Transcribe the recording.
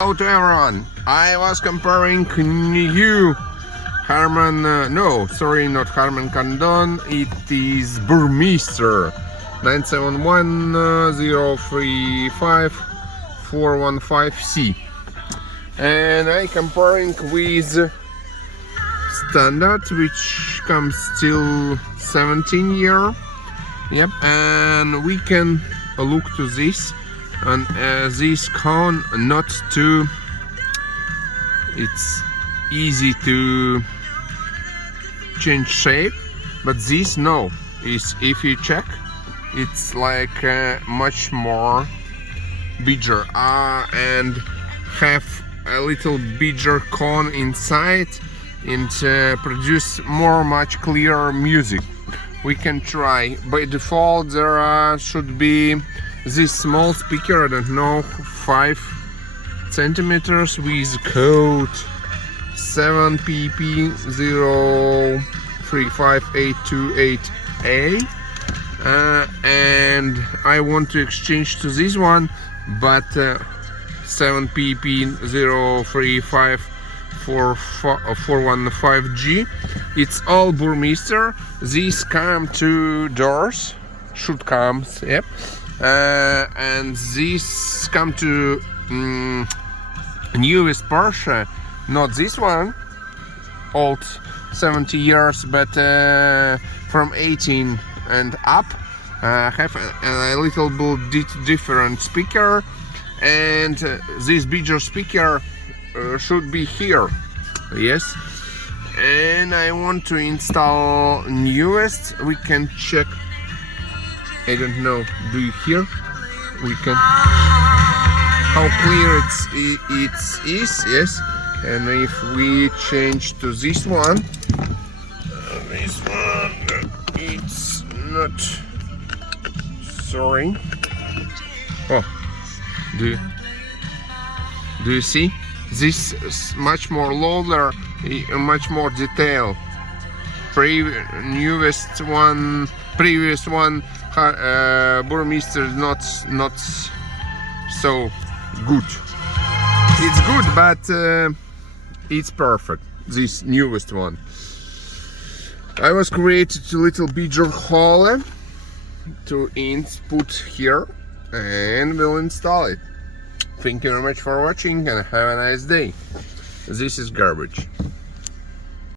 Hello to everyone. I was comparing new Harman, not Harman Kardon, it is Burmester 971035415C, and I comparing with standard, which comes still 17 year. Yep, and we can look to this. And this cone not too, it's easy to change shape, but this no, is if you check, it's like much more bigger and have a little bigger cone inside and produce much clearer music. We can try. By default there should be this small speaker, I don't know, 5 centimeters with code 4pp035415g, and I want to exchange to this one, but 4pp035415g, it's all Burmester. These come 2 doors, should come, yep. And this come to newest Porsche, not this one, old 70 years, but from 18 and up, have a little bit different speaker, and this bigger speaker should be here, yes. And I want to install newest. We can check. I don't know, do you hear? We can, how clear it is, yes. And if we change to this one, it's not, sorry. Oh, do you see? This is much more louder, much more detail. Previous one, Burmester is not so good. It's good, but it's perfect. This newest one. I was created a little bigger hole to input here, and we'll install it. Thank you very much for watching, and have a nice day. This is garbage.